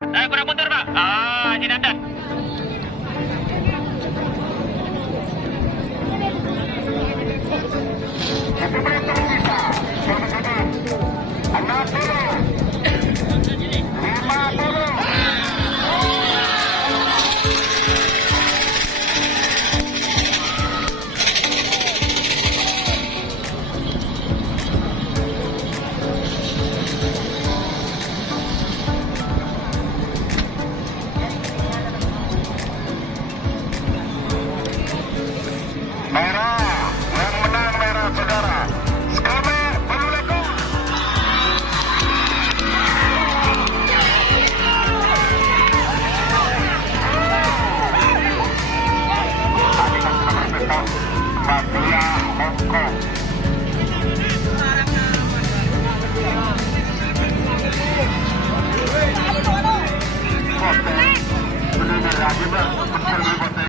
Kurang mundur, Pak. Sini Nandan. Merah, yang menang merah saudara. Skame Belulaku. Tadi kan sudah berbentuk Mafia Hongkong. Oke, benar lagi bang.